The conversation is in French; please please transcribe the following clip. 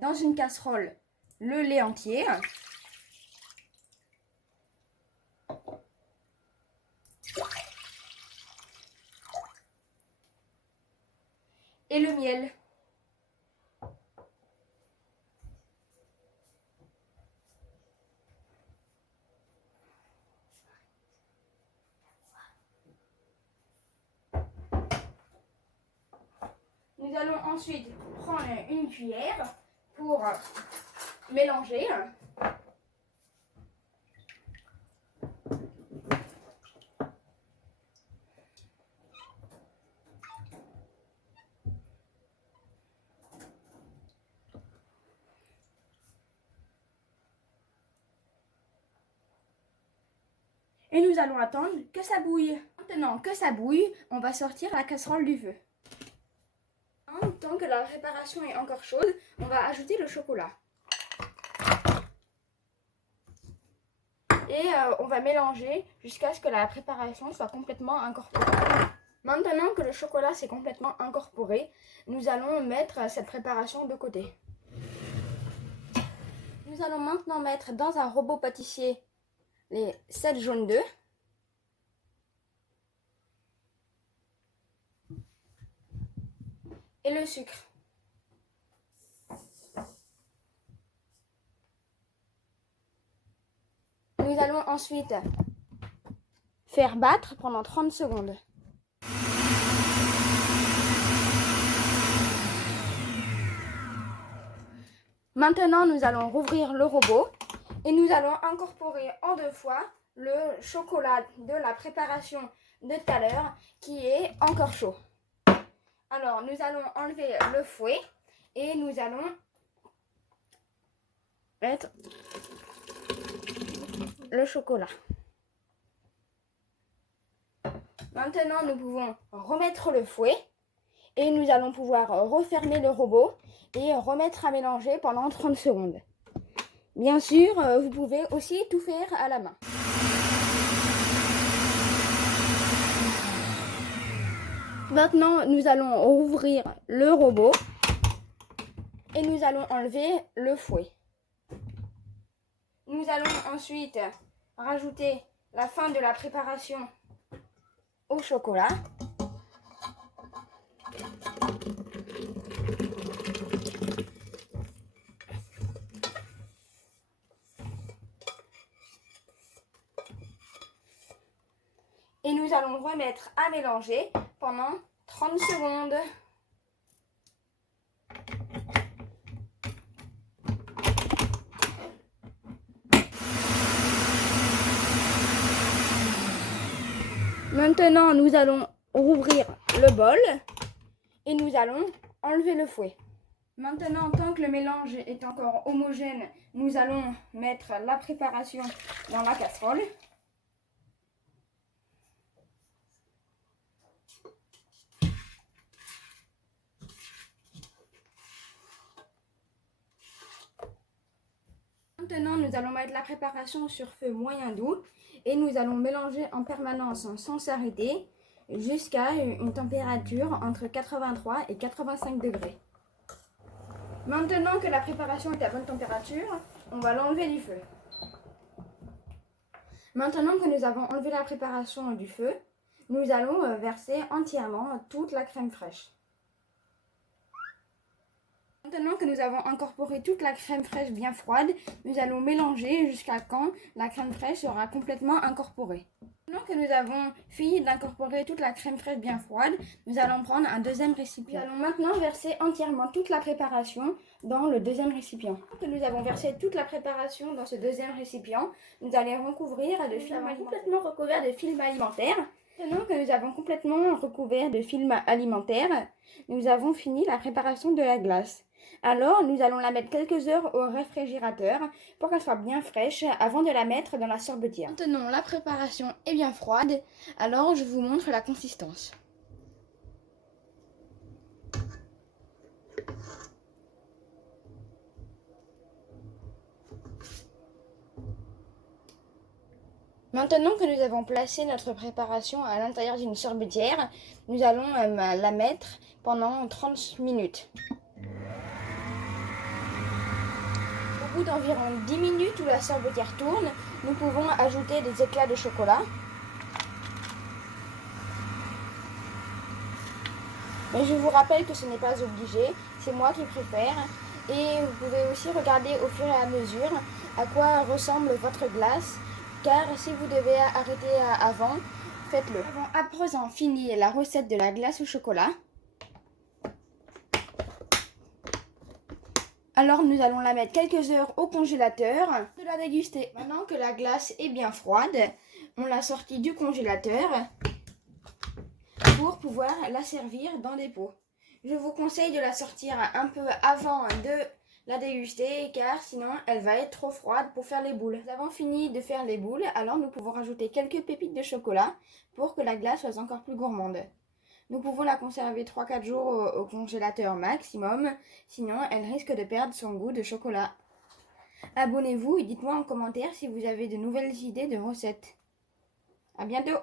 Dans une casserole le lait entier. Et le miel. Nous allons ensuite prendre une cuillère pour mélanger. Et nous allons attendre que ça bouille. Maintenant que ça bouille, on va sortir la casserole du feu. Tant que la préparation est encore chaude, on va ajouter le chocolat. Et on va mélanger jusqu'à ce que la préparation soit complètement incorporée. Maintenant que le chocolat s'est complètement incorporé, nous allons mettre cette préparation de côté. Nous allons maintenant mettre dans un robot pâtissier les 7 jaunes d'œufs. Et le sucre. Nous allons ensuite faire battre pendant 30 secondes. Maintenant, nous allons rouvrir le robot et nous allons incorporer en 2 fois le chocolat de la préparation de tout à l'heure qui est encore chaud. Alors, nous allons enlever le fouet et nous allons mettre le chocolat. Maintenant, nous pouvons remettre le fouet et nous allons pouvoir refermer le robot et remettre à mélanger pendant 30 secondes. Bien sûr, vous pouvez aussi tout faire à la main. Maintenant, nous allons rouvrir le robot et nous allons enlever le fouet. Nous allons ensuite rajouter la fin de la préparation au chocolat. Et nous allons remettre à mélanger pendant 30 secondes. Maintenant, nous allons rouvrir le bol et nous allons enlever le fouet. Maintenant, tant que le mélange est encore homogène, nous allons mettre la préparation dans la casserole. Maintenant, nous allons mettre la préparation sur feu moyen doux et nous allons mélanger en permanence sans s'arrêter jusqu'à une température entre 83 et 85 degrés. Maintenant que la préparation est à bonne température, on va l'enlever du feu. Maintenant que nous avons enlevé la préparation du feu, nous allons verser entièrement toute la crème fraîche. Maintenant que nous avons incorporé toute la crème fraîche bien froide, nous allons mélanger jusqu'à quand la crème fraîche sera complètement incorporée. Maintenant que nous avons fini d'incorporer toute la crème fraîche bien froide, nous allons prendre un deuxième récipient. Nous allons maintenant verser entièrement toute la préparation dans le deuxième récipient. Quand nous avons versé toute la préparation dans ce deuxième récipient, nous allons recouvrir de film complètement recouvert de film alimentaire. Maintenant que nous avons complètement recouvert de film alimentaire, nous avons fini la préparation de la glace. Alors, nous allons la mettre quelques heures au réfrigérateur pour qu'elle soit bien fraîche avant de la mettre dans la sorbetière. Maintenant, la préparation est bien froide, alors je vous montre la consistance. Maintenant que nous avons placé notre préparation à l'intérieur d'une sorbetière, nous allons la mettre pendant 30 minutes. Au bout d'environ 10 minutes où la sorbetière tourne, nous pouvons ajouter des éclats de chocolat. Mais je vous rappelle que ce n'est pas obligé, c'est moi qui préfère. Et vous pouvez aussi regarder au fur et à mesure à quoi ressemble votre glace, car si vous devez arrêter avant, faites-le. Nous avons à présent fini la recette de la glace au chocolat. Alors nous allons la mettre quelques heures au congélateur, de la déguster. Maintenant que la glace est bien froide, on l'a sortie du congélateur pour pouvoir la servir dans des pots. Je vous conseille de la sortir un peu avant de la déguster car sinon elle va être trop froide pour faire les boules. Nous avons fini de faire les boules, alors nous pouvons rajouter quelques pépites de chocolat pour que la glace soit encore plus gourmande. Nous pouvons la conserver 3-4 jours au congélateur maximum, sinon elle risque de perdre son goût de chocolat. Abonnez-vous et dites-moi en commentaire si vous avez de nouvelles idées de recettes. À bientôt!